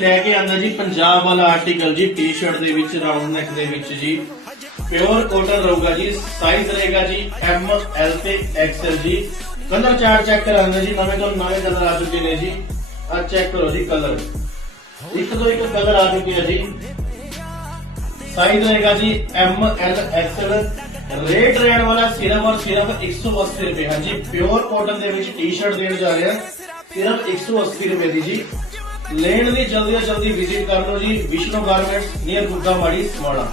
लेके आंदा जी पंजाब वाला आर्टिकल जी टी शर्ट दे विच राउंड नेक दे विच जी प्योर कॉटन रहूगा जी। साइज रहेगा जी एम एल ते एक्सएल जी। कलर चार्ट चेक करांदा जी नवे तो नवे कलर आ चुके ने जी। आ चेक करो जी कलर एक तो एक कलर आ चुके हैं जी। साइज रहेगा जी एम एल एक्सएल। रेट रहने वाला सिर्फ और सिर्फ 180 रुपए है जी। प्योर कॉटन दे विच टी शर्ट देने जा रहे हैं सिर्फ 180 रुपए की जी। लेन दी जल्दी से जल्दी विजिट कर लो जी। विष्णु गारमेंट्स नियर गुग्गा माड़ी समाणा।